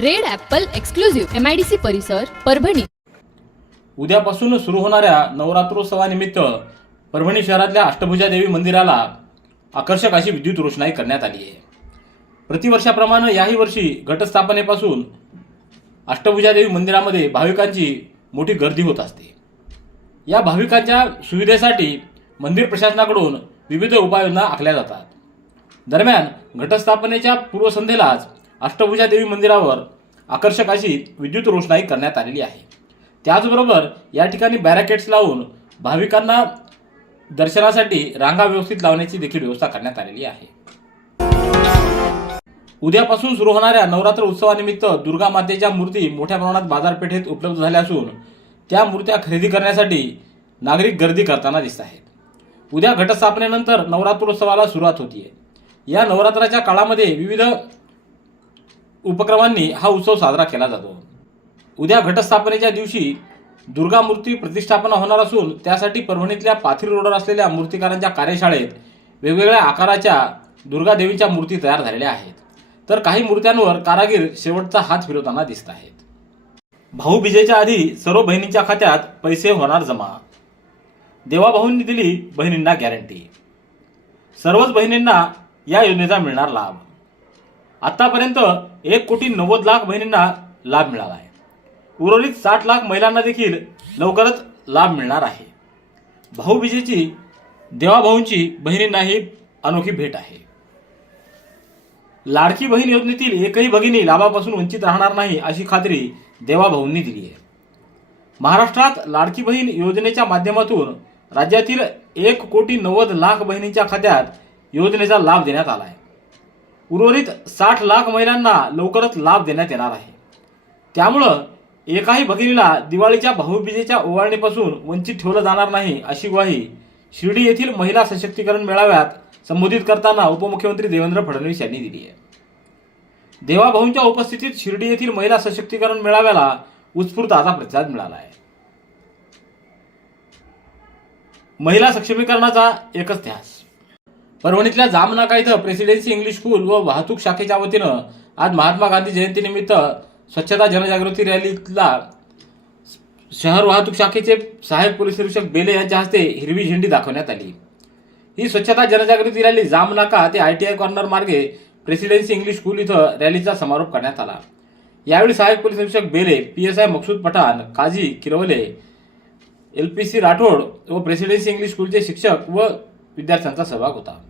Red apple exclusive MIDC परिसर परभणी. उद्यापासून सुरू होणाऱ्या नवरात्रोत्सवानिमित्त परभणी शहरातल्या अष्टभुजा देवी मंदिराला आकर्षक अशी विद्युत रोषणाई करण्यात आली आहे. प्रतिवर्षाप्रमाणे याही वर्षी घटस्थापनेपासून अष्टभुजा देवी मंदिरामध्ये भाविकांची मोठी गर्दी होत असते. या भाविकांच्या सुविधेसाठी मंदिर प्रशासनाकडून विविध उपाययोजना आखल्या जातात. दरम्यान घटस्थापनेच्या पूर्वसंध्येलाच अष्टभुजा देवी मंदिरावर आकर्षक अशी विद्युत रोषणाई करण्यात आलेली आहे. त्याचबरोबर या ठिकाणी बॅरिकेड्स लावून भाविकांना दर्शनासाठी रांगा व्यवस्थित लावण्याची देखील व्यवस्था करण्यात आलेली आहे. उद्यापासून सुरू होणाऱ्या नवरात्र उत्सवानिमित्त दुर्गा मातेच्या मूर्ती मोठ्या प्रमाणात बाजारपेठेत उपलब्ध झाल्या असून त्या मूर्त्या खरेदी करण्यासाठी नागरिक गर्दी करताना दिसत आहेत. उद्या घटस्थापनेनंतर नवरात्रोत्सवाला सुरुवात होतीये. या नवरात्राच्या काळामध्ये विविध उपक्रमांनी हा उत्सव साजरा केला जातो. उद्या घटस्थापनेच्या दिवशी दुर्गा मूर्ती प्रतिष्ठापना होणार असून त्यासाठी परभणीतल्या पाथरी रोडवर असलेल्या मूर्तिकारांच्या कार्यशाळेत वेगवेगळ्या आकाराच्या दुर्गादेवींच्या मूर्ती तयार झालेल्या आहेत. तर काही मूर्त्यांवर कारागीर शेवटचा हात फिरवताना दिसत आहेत. भाऊबीजेच्या आधी सर्व बहिणींच्या खात्यात पैसे होणार जमा. देवाभाऊंनी दिली बहिणींना गॅरंटी सर्वच बहिणींना या योजनेचा मिळणार लाभ. आतापर्यंत एक कोटी नव्वद लाख बहिणींना लाभ मिळाला आहे. उर्वरित साठ लाख महिलांना देखील लवकरच लाभ मिळणार आहे. भाऊबीजेची देवाभाऊंची बहिणींना ही अनोखी भेट आहे. लाडकी बहीण योजनेतील एकही भगिनी लाभापासून वंचित राहणार नाही अशी खात्री देवाभाऊंनी दिली आहे. महाराष्ट्रात लाडकी बहीण योजनेच्या माध्यमातून राज्यातील एक कोटी नव्वद लाख बहिणींच्या खात्यात योजनेचा लाभ देण्यात आला आहे. उर्वरित साठ लाख महिलांना लवकरच लाभ देण्यात येणार आहे. त्यामुळं एकाही भगिनीला दिवाळीच्या भाऊबीजेच्या ओवाळणीपासून वंचित ठेवलं जाणार नाही अशी ग्वाही शिर्डी येथील महिला सशक्तीकरण मेळाव्यात संबोधित करताना उपमुख्यमंत्री देवेंद्र फडणवीस यांनी दिली आहे. देवाभाऊंच्या उपस्थितीत शिर्डी येथील महिला सशक्तीकरण मेळाव्याला उत्स्फूर्त असा प्रतिसाद मिळाला आहे. महिला सक्षमीकरणाचा एकच ध्यास परभणीतल्या जामनाका इथं प्रेसिडेन्सी इंग्लिश स्कूल व वाहतूक शाखेच्या वतीनं आज महात्मा गांधी जयंतीनिमित्त स्वच्छता जनजागृती रॅलीला शहर वाहतूक शाखेचे सहाय्यक पोलीस निरीक्षक बेले यांच्या हस्ते हिरवी झेंडी दाखवण्यात आली. ही स्वच्छता जनजागृती रॅली जामनाका ते आय टी आय कॉर्नर मार्गे प्रेसिडेन्सी इंग्लिश स्कूल इथं रॅलीचा समारोप करण्यात आला. यावेळी सहाय्यक पोलीस निरीक्षक Bele P S I Maqsood Pathan Kazi Kirwale L P C Rathod व प्रेसिडेन्सी इंग्लिश स्कूलचे शिक्षक व विद्यार्थ्यांचा सहभाग होता.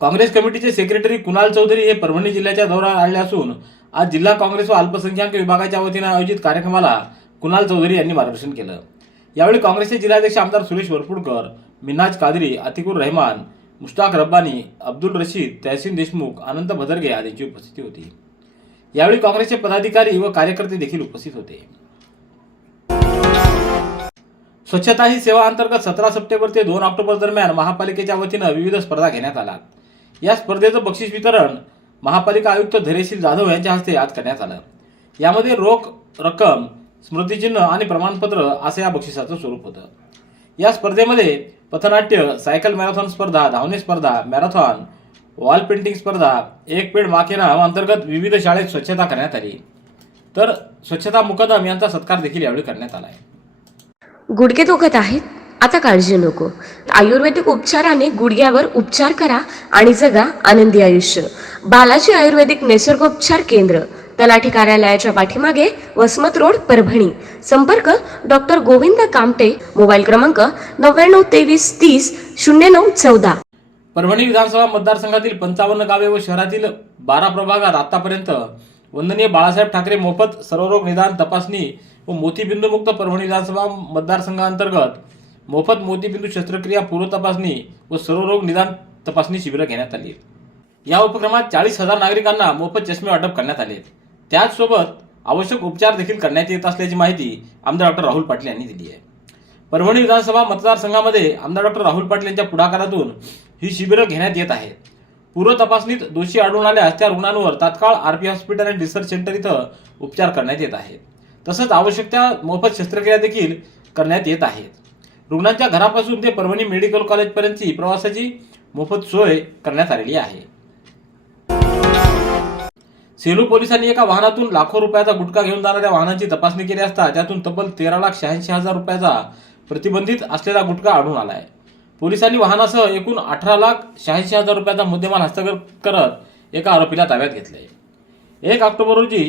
काँग्रेस कमिटीचे सेक्रेटरी कुणाल चौधरी हे परभणी जिल्ह्याच्या दौऱ्यावर आले असून आज जिल्हा काँग्रेस व अल्पसंख्याक विभागाच्या वतीनं आयोजित कार्यक्रमाला कुणाल चौधरी यांनी मार्गदर्शन केलं. यावेळी काँग्रेसचे जिल्हाध्यक्ष आमदार सुरेश वरपुडकर मिन्हाज कादरी अतिकुर रहमान मुश्ताक रब्बानी अब्दुल रशीद तहसीन देशमुख अनंत भदरगे आदींची उपस्थिती होती. यावेळी काँग्रेसचे पदाधिकारी व कार्यकर्ते देखील उपस्थित होते. स्वच्छता ही सेवा अंतर्गत सतरा सप्टेंबर ते दोन ऑक्टोबर दरम्यान महापालिकेच्या वतीनं विविध स्पर्धा घेण्यात आल्या. या स्पर्धेचं बक्षीस वितरण महापालिका आयुक्त धैर्यशील जाधव यांच्या हस्ते आज करण्यात आलं. यामध्ये रोख रक्कम स्मृतिचिन्ह आणि प्रमाणपत्र असं या बक्षिसाचं स्वरूप होतं. या स्पर्धेमध्ये पथनाट्य सायकल मॅरेथॉन स्पर्धा धावणे स्पर्धा मॅरेथॉन वॉल पेंटिंग स्पर्धा एक पेड माकेना अंतर्गत विविध शाळेत स्वच्छता करण्यात आली. तर स्वच्छता मुकदम यांचा सत्कार देखील यावेळी करण्यात आला आहे गुडघे दुखत आहेत? आता काळजी नको. आयुर्वेदिक उपचाराने गुडघ्यावर उपचार करा आणि जगा आनंदी आयुष्य. बालाजी आयुर्वेदिक निसर्गोपचार केंद्र तलाठी कार्यालयाच्या पाठीमागे वसमत रोड परभणी. संपर्क डॉक्टर गोविंद कामटे मोबाईल क्रमांक नव्याण्णव तेवीस तीस शून्य नऊ चौदा. परभणी विधानसभा मतदारसंघातील पंचावन्न गावे व शहरातील बारा प्रभागात आतापर्यंत वंदनीय बाळासाहेब ठाकरे मोफत सर्वरोग निदान तपासणी व मोतीबिंदूमुक्त परभणी विधानसभा मतदारसंघांतर्गत मोफत मोतीबिंदू शस्त्रक्रिया पूर्व तपासणी व सर्वरोग निदान तपासणी शिबिरं घेण्यात आली या उपक्रमात चाळीस हजार नागरिकांना मोफत चष्मे वाटप करण्यात आले त्याचसोबत आवश्यक उपचार देखील करण्यात येत असल्याची माहिती आमदार डॉक्टर राहुल पाटील यांनी दिली आहे. परभणी विधानसभा मतदारसंघामध्ये आमदार डॉक्टर राहुल पाटील यांच्या पुढाकारातून ही शिबिरं घेण्यात येत आहेत. पूर्व तपासणीत दोषी आढळून आल्यास त्या रुग्णांवर तात्काळ आरपी हॉस्पिटल आणि रिसर्च सेंटर इथं उपचार करण्यात येत आहेत. तसंच आवश्यक त्या मोफत शस्त्रक्रिया देखील करण्यात येत आहेत. रुग्णांच्या घरापासून ते परभणी मेडिकल कॉलेजपर्यंतची प्रवासाची मोफत सोय करण्यात आलेली आहे. सेलू पोलिसांनी एका वाहनातून लाखो रुपयाचा गुटखा घेऊन जाणाऱ्या वाहनांची तपासणी केली असता त्यातून तब्बल तेरा लाख शहाऐंशी हजार रुपयाचा प्रतिबंधित असलेला गुटखा आढळून आला आहे पोलिसांनी वाहनासह एकूण अठरा लाख शहाऐंशी हजार रुपयाचा मुद्देमाल हस्तगत करत एका आरोपीला ताब्यात घेतले एक ऑक्टोबर रोजी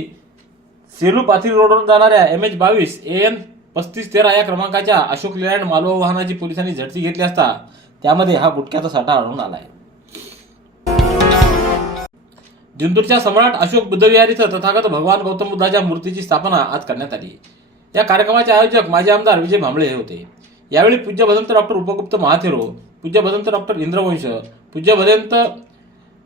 सेलू पाथरी रोडवरून जाणाऱ्या एम एच बावीस ए एन पस्तीस तेरा या क्रमांकाच्या अशोक लेलँड मालवा वाहनाची पोलिसांनी झडती घेतली असता त्यामध्ये हा गुटख्याचा साठा आढळून आलाय. जिंतूरच्या सम्राट अशोक बुद्धविहार इथं तथागत भगवान गौतम बुद्धाच्या मूर्तीची स्थापना आज करण्यात आली. या कार्यक्रमाचे आयोजक माजी आमदार विजय भांबळे हे होते. यावेळी पूज्य भदंत डॉक्टर उपगुप्त महाथेरो पूज्य भदंत डॉक्टर इंद्रवंश पूज्य भदंत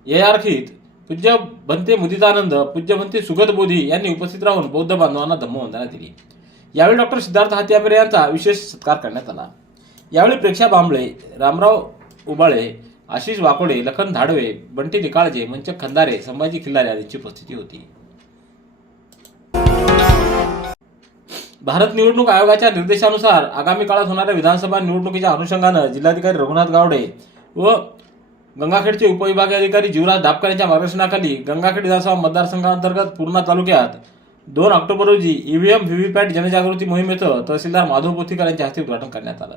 ययार्खित पूज्य भंते मुदितानंद पूज्य भंते सुगत बोधी यांनी उपस्थित राहून बौद्ध बांधवांना धम्मवंदना दिली. यावेळी डॉक्टर सिद्धार्थ हात्याबरे यांचा विशेष सत्कार करण्यात आला. यावेळी प्रेक्षा बांबळे रामराव उबाळे आशिष वाकोडे लखन धाडवे बंटी निकाळजे मंचक खंदारे संभाजी खिल्लारे आदींची उपस्थिती होती. भारत निवडणूक आयोगाच्या निर्देशानुसार आगामी काळात होणाऱ्या विधानसभा निवडणुकीच्या अनुषंगानं जिल्हाधिकारी रघुनाथ गावडे व गंगाखेडचे उपविभागीय अधिकारी जीवराज दापकर यांच्या मार्गदर्शनाखाली गंगाखेड विधानसभा मतदारसंघांतर्गत पूर्णा तालुक्यात दोन ऑक्टोबर रोजी ईव्हीएम व्हीव्हीपॅट जनजागृती मोहिमेचं तहसीलदार माधव पोथीकर यांच्या हस्ते उद्घाटन करण्यात आलं.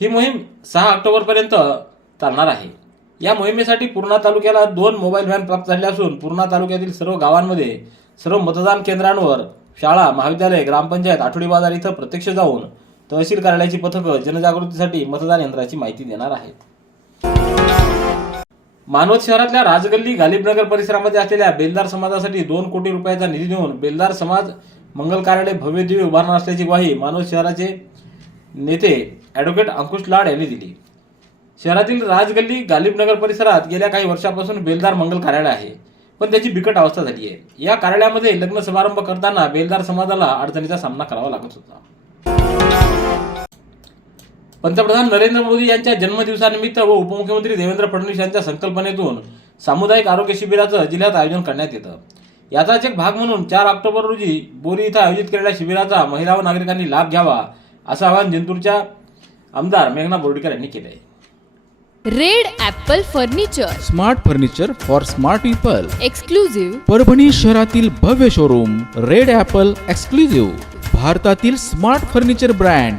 ही मोहीम सहा ऑक्टोबरपर्यंत चालणार आहे. या मोहिमेसाठी पूर्णा तालुक्याला दोन मोबाईल व्हॅन प्राप्त झाले असून पूर्णा तालुक्यातील सर्व गावांमध्ये सर्व मतदान केंद्रांवर शाळा महाविद्यालय ग्रामपंचायत आठवडी बाजार इथं प्रत्यक्ष जाऊन तहसील कार्यालयाची पथकं जनजागृतीसाठी मतदान यंत्राची माहिती देणार आहेत. मानवत शहरातल्या राजगल्ली गालिबनगर परिसरामध्ये असलेल्या बेलदार समाजासाठी दोन कोटी रुपयाचा निधी देऊन बेलदार समाज मंगल कार्यालय भव्य दिव्य उभारणार असल्याची ग्वाही मानवत शहराचे नेते ॲडव्होकेट अंकुश लाड यांनी दिली. शहरातील राजगल्ली गालिबनगर परिसरात गेल्या काही वर्षापासून बेलदार मंगल कार्यालय आहे पण त्याची बिकट अवस्था झाली आहे. या कार्यालयामध्ये लग्न समारंभ करताना बेलदार समाजाला अडचणीचा सामना करावा लागत होता. पंतप्रधान नरेंद्र मोदी यांच्या जन्मदिवसानिमित्त व उपमुख्यमंत्री देवेंद्र फडणवीस यांच्या संकल्पनेतून सामुदायिक आरोग्य शिबिराचं जिल्ह्यात आयोजन करण्यात येतं. याचाच एक भाग म्हणून चार ऑक्टोबर रोजी बोरी इथं आयोजित केलेल्या शिबिराचा महिला व नागरिकांनी लाभ घ्यावा असं आवाहन जिंतूरच्या आमदार मेघना बोर्डीकर यांनी केलं आहे Red Apple furniture. Smart furniture for smart people. Exclusive. Parbhani शहरातील भव्य शोरूम रेड ॲपल एक्सक्लुझिव्ह. भारतातील smart furniture brand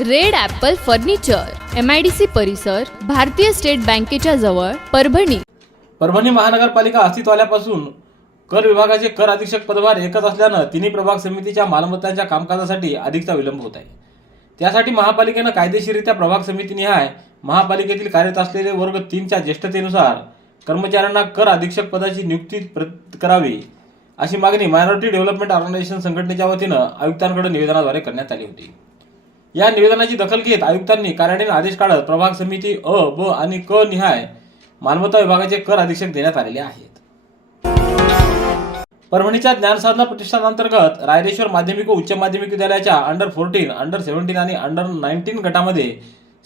Red apple furniture M I D C परिसर भारतीय स्टेट बँकेच्या जवळ परभणी. परभणी महानगरपालिका अस्तित्व आल्यापासून कर विभागाचे कर अधीक्षक पदभार एकच असल्यानं तिन्ही प्रभाग समितीच्या मालमत्तांच्या कामकाजासाठी अधिकचा विलंब होत आहे. त्यासाठी महापालिकेनं कायदेशीरित्या प्रभाग समितीनिहाय महापालिकेतील कार्यरत असलेले वर्ग तीनच्या ज्येष्ठतेनुसार कर्मचाऱ्यांना कर अधीक्षक पदाची नियुक्ती प्रत करावी अशी मागणी मायनॉरिटी डेव्हलपमेंट ऑर्गनायझेशन संघटनेच्या वतीनं आयुक्तांकडे निवेदनाद्वारे करण्यात आली होती. या निवेदनाची दखल घेत आयुक्तांनी कार्यालयीन आदेश काढत प्रभाग समिती अ ब आणि क निहाय मालमत्ता विभागाचे कर अधीक्षक देण्यात आलेले आहेत. परभणीच्या ज्ञानसाधना प्रतिष्ठानांतर्गत रायरेश्वर माध्यमिक व उच्च माध्यमिक विद्यालयाच्या अंडर फोर्टीन अंडर सेव्हन्टीन आणि अंडर नाईन्टीन गटामध्ये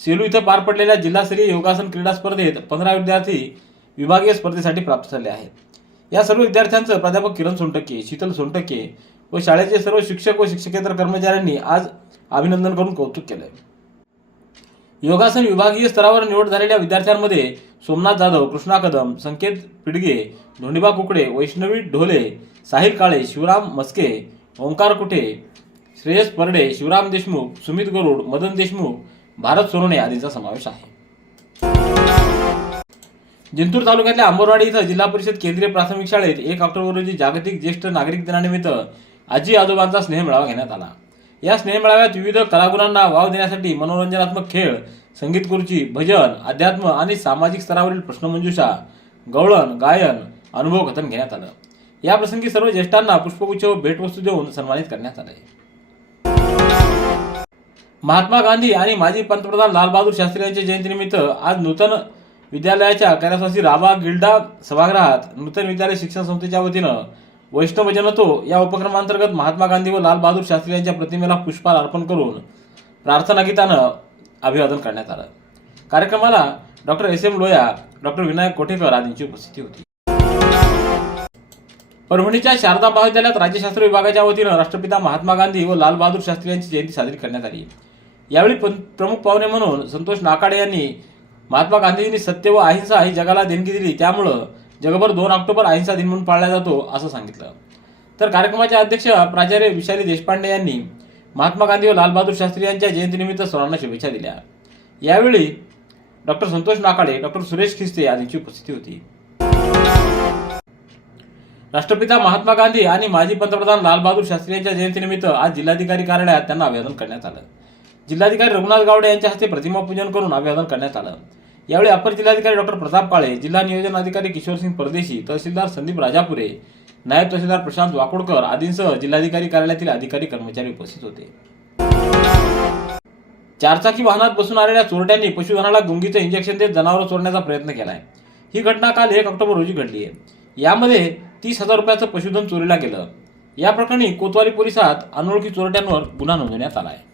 सेलू इथं पार पडलेल्या जिल्हास्तरीय योगासन क्रीडा स्पर्धेत पंधरा विद्यार्थी विभागीय स्पर्धेसाठी प्राप्त झाले आहेत. या सर्व विद्यार्थ्यांचं प्राध्यापक किरण सोनटक्के शीतल सोनटक्के व शाळेचे सर्व शिक्षक व शिक्षकेतर कर्मचाऱ्यांनी आज अभिनंदन करून कौतुक केलंय. योगासन विभागीय स्तरावर निवड झालेल्या विद्यार्थ्यांमध्ये सोमनाथ जाधव कृष्णा कदम संकेत पिडगे धोंडीबा कुकडे वैष्णवी ढोले साहिल काळे शिवराम मस्के ओंकार कुठे श्रेयस परडे शिवराम देशमुख सुमित गरुड मदन देशमुख भारत सोनवणे आदींचा समावेश आहे. जिंतूर तालुक्यातल्या आंबरवाडी इथं जिल्हा परिषद केंद्रीय प्राथमिक शाळेत एक ऑक्टोबर रोजी जागतिक ज्येष्ठ नागरिक दिनानिमित्त आजी आजोबांचा स्नेह मेळावा घेण्यात आला. या स्नेहमेळाव्यात विविध कलागुणांना वाव देण्यासाठी मनोरंजनात्मक खेळ संगीत खुर्ची भजन अध्यात्म आणि सामाजिक स्तरावरील प्रश्नमंजुषा गवळण गायन अनुभव कथन घेण्यात आलं. या प्रसंगी सर्व ज्येष्ठांना पुष्पगुच्छ भेटवस्तू देऊन सन्मानित करण्यात आले. महात्मा गांधी आणि माजी पंतप्रधान लालबहादूर शास्त्री यांच्या जयंतीनिमित्त आज नूतन विद्यालयाच्या कैलासवासी राबा गिल्डा सभागृहात नूतन विद्यालय शिक्षण संस्थेच्या वतीनं वैष्णव जनतो या उपक्रमांतर्गत महात्मा गांधी व लालबहादूर शास्त्री यांच्या प्रतिमेला पुष्पाल अर्पण करून प्रार्थना गीतानं अभिवादन करण्यात आलं. कार्यक्रमाला doctor S M Loya doctor Vinayak Kothekar आदींची उपस्थिती होती. परभणीच्या शारदा महाविद्यालयात राज्यशास्त्र विभागाच्या वतीनं राष्ट्रपिता महात्मा गांधी व लालबहादूर शास्त्री यांची जयंती साजरी करण्यात आली. यावेळी प्रमुख पाहुणे म्हणून संतोष नाकाडे यांनी महात्मा गांधीजींनी सत्य व अहिंसा ही जगाला देणगी दिली. त्यामुळं जगभर दोन ऑक्टोबर अहिंसा दिन म्हणून पाळला जातो असं सांगितलं. तर कार्यक्रमाचे अध्यक्ष प्राचार्य विशाली देशपांडे यांनी महात्मा गांधी व लालबहादूर शास्त्री यांच्या जयंतीनिमित्त सर्वांना शुभेच्छा दिल्या. यावेळी डॉक्टर संतोष नाकाडे डॉक्टर सुरेश खिस्ते आदींची उपस्थिती होती. राष्ट्रपिता महात्मा गांधी आणि माजी पंतप्रधान लालबहादूर शास्त्री यांच्या जयंतीनिमित्त आज जिल्हाधिकारी कार्यालयात त्यांना अभिवादन करण्यात आलं. जिल्हाधिकारी रघुनाथ गावडे यांच्या हस्ते प्रतिमा पूजन करून अभिवादन करण्यात आलं. यावेळी अपर जिल्हाधिकारी डॉक्टर प्रताप काळे जिल्हा नियोजन अधिकारी किशोरसिंग परदेशी तहसीलदार संदीप राजापुरे नायब तहसीलदार प्रशांत वाकोडकर आदींसह जिल्हाधिकारी कार्यालयातील अधिकारी कर्मचारी उपस्थित होते. चारचाकी वाहनात बसून आलेल्या चोरट्यांनी पशुधनाला गुंगीचं इंजेक्शन देत जनावर चोरण्याचा प्रयत्न केलाय. ही घटना काल एक ऑक्टोबर रोजी घडली आहे. यामध्ये तीस हजार रुपयाचं पशुधन चोरीला गेलं. या प्रकरणी कोतवाली पोलिसात अनोळखी चोरट्यांवर गुन्हा नोंदवण्यात आला आहे